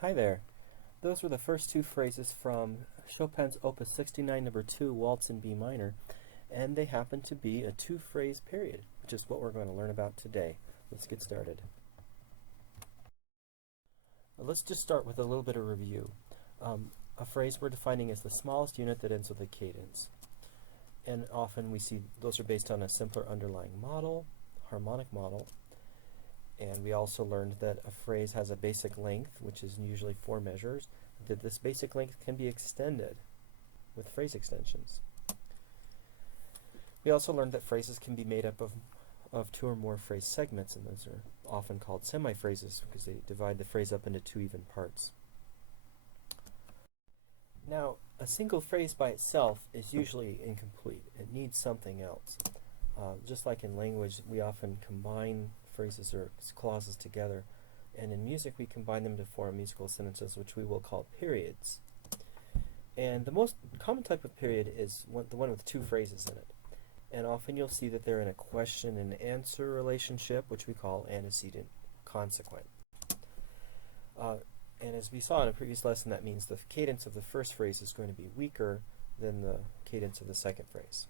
Hi there. Those were the first two phrases from Chopin's Opus 69 No. 2, Waltz in B minor, and they happen to be a two-phrase period, which is what we're going to learn about today. Let's get started. Let's just start with a little bit of review. A phrase we're defining as the smallest unit that ends with a cadence. And often we see those are based on a simpler underlying model, harmonic model. And we also learned that a phrase has a basic length, which is usually 4 measures, that this basic length can be extended with phrase extensions. We also learned that phrases can be made up of 2 or more phrase segments, and those are often called semi-phrases because they divide the phrase up into 2 even parts. Now, a single phrase by itself is usually incomplete. It needs something else. Just like in language, we often combine phrases or clauses together, and in music we combine them to form musical sentences, which we will call periods. And the most common type of period is the one with 2 phrases in it. And often you'll see that they're in a question and answer relationship, which we call antecedent consequent. And as we saw in a previous lesson, that means the cadence of the first phrase is going to be weaker than the cadence of the second phrase.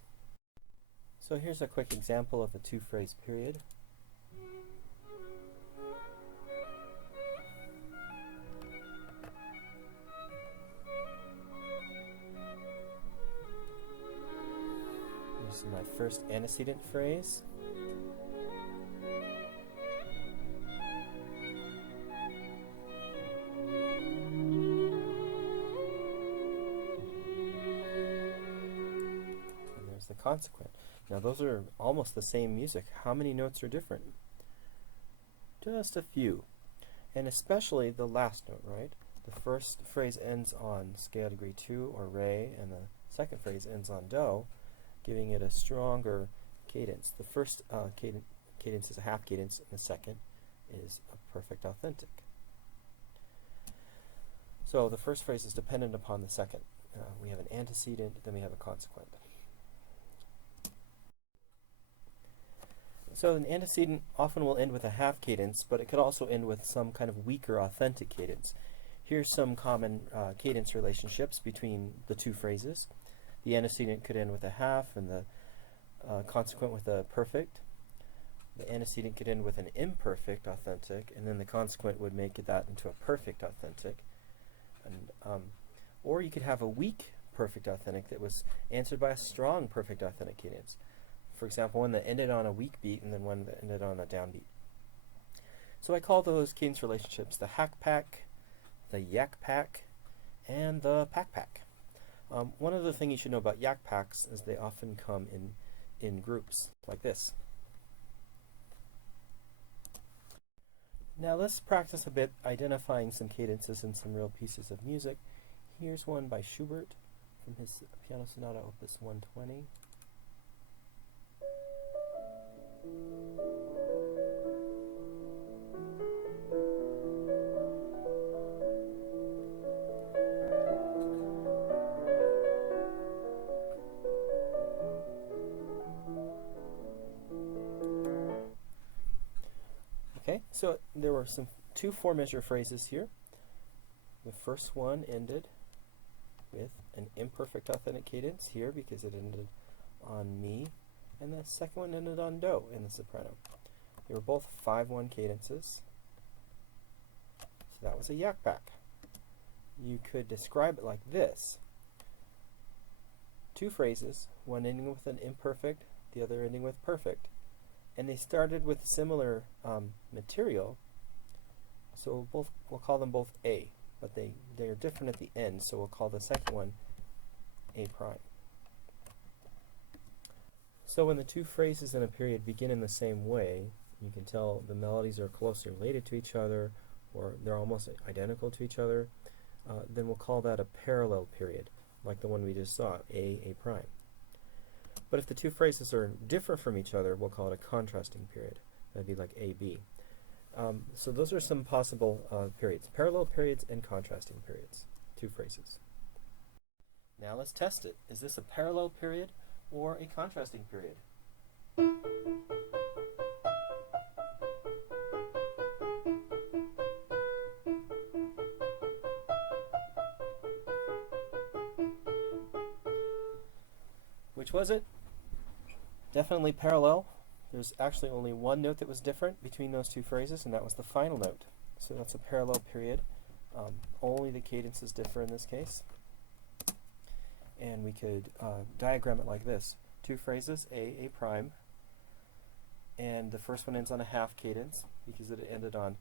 So here's a quick example of a 2-phrase period. Here's my first antecedent phrase. And there's the consequent. Now those are almost the same music. How many notes are different? Just a few. And especially the last note, right? The first phrase ends on scale degree 2 or re, and the second phrase ends on do, giving it a stronger cadence. The first cadence is a half cadence, and the second is a perfect authentic. So the first phrase is dependent upon the second. We have an antecedent, then we have a consequent. So an antecedent often will end with a half cadence, but it could also end with some kind of weaker authentic cadence. Here's some common cadence relationships between the 2 phrases. The antecedent could end with a half, and the consequent with a perfect. The antecedent could end with an imperfect authentic, and then the consequent would make that into a perfect authentic. And, or you could have a weak perfect authentic that was answered by a strong perfect authentic cadence. For example, one that ended on a weak beat and then one that ended on a downbeat. So I call those cadence relationships the hack-pack, the yak-pack, and the pack-pack. One other thing you should know about yak-packs is they often come in groups like this. Now let's practice a bit identifying some cadences in some real pieces of music. Here's one by Schubert from his Piano Sonata Opus 120. Okay, so there were some 2 4-measure phrases here. The first one ended with an imperfect authentic cadence here because it ended on mi, and the second one ended on do in the soprano. They were both 5/1 cadences, so that was a yak-pack. You could describe it like this. 2 phrases, one ending with an imperfect, the other ending with perfect. And they started with similar material, so we'll call them both A, but they're different at the end, so we'll call the second one A prime. So when the 2 phrases in a period begin in the same way, you can tell the melodies are closely related to each other, or they're almost identical to each other, then we'll call that a parallel period, like the one we just saw, A prime. But if the 2 phrases are different from each other, we'll call it a contrasting period. That'd be like AB. So those are some possible periods. Parallel periods and contrasting periods. Two phrases. Now let's test it. Is this a parallel period or a contrasting period? Which was it? Definitely parallel. There's actually only one note that was different between those two phrases, and that was the final note. So that's a parallel period. Only the cadences differ in this case. And we could diagram it like this. Two phrases, A prime, and the first one ends on a half cadence because it ended on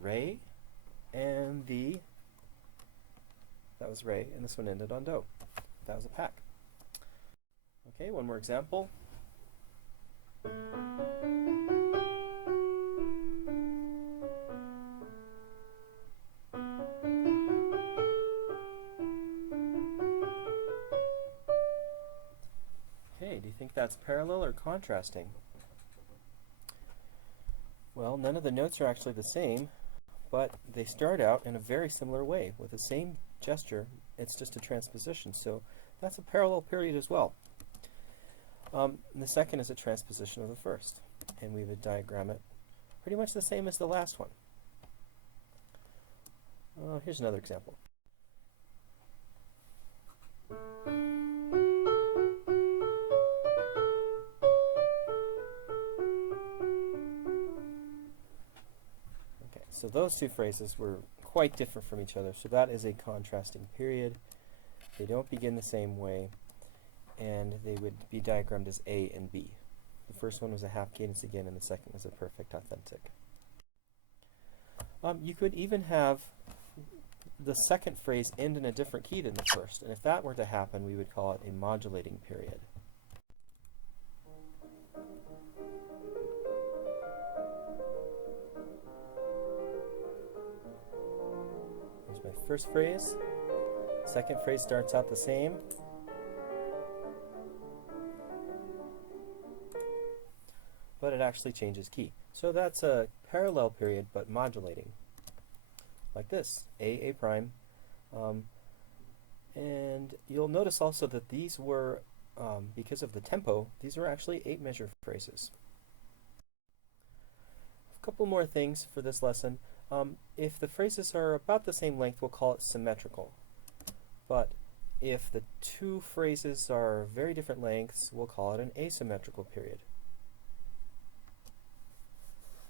re, and that was re, and this one ended on do. That was a pack. Okay, one more example. Okay, do you think that's parallel or contrasting? Well, none of the notes are actually the same, but they start out in a very similar way with the same gesture. It's just a transposition, so that's a parallel period as well. The second is a transposition of the first, and we would diagram it pretty much the same as the last one. Here's another example. Okay, so those two phrases were quite different from each other, so that is a contrasting period. They don't begin the same way, and they would be diagrammed as A and B. The first one was a half cadence again, and the second was a perfect authentic. You could even have the second phrase end in a different key than the first, and if that were to happen, we would call it a modulating period. Here's my first phrase. Second phrase starts out the same. But it actually changes key. So that's a parallel period, but modulating. Like this, A prime. And you'll notice also that these were, because of the tempo, these are actually 8-measure phrases. A couple more things for this lesson. If the phrases are about the same length, we'll call it symmetrical. But if the two phrases are very different lengths, we'll call it an asymmetrical period.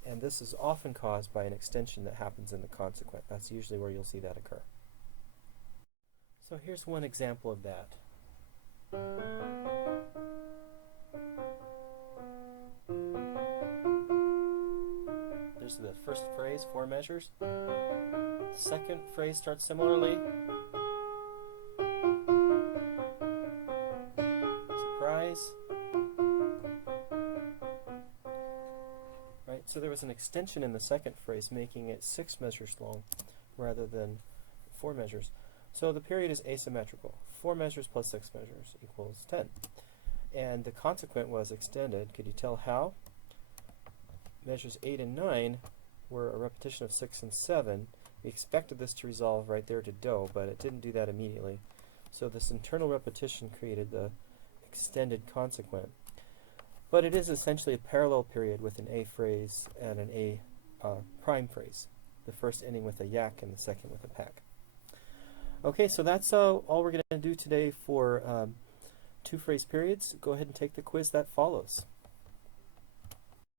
And this is often caused by an extension that happens in the consequent. That's usually where you'll see that occur. So here's one example of that. There's the first phrase, 4 measures. The second phrase starts similarly. Surprise. So there was an extension in the second phrase, making it 6 measures long rather than 4 measures. So the period is asymmetrical. 4 measures plus 6 measures equals 10. And the consequent was extended. Could you tell how? Measures 8 and 9 were a repetition of 6 and 7. We expected this to resolve right there to do, but it didn't do that immediately. So this internal repetition created the extended consequent. But it is essentially a parallel period with an A phrase and an A prime phrase, the first ending with a yak and the second with a pack. Okay, so that's all we're going to do today for two phrase periods. Go ahead and take the quiz that follows.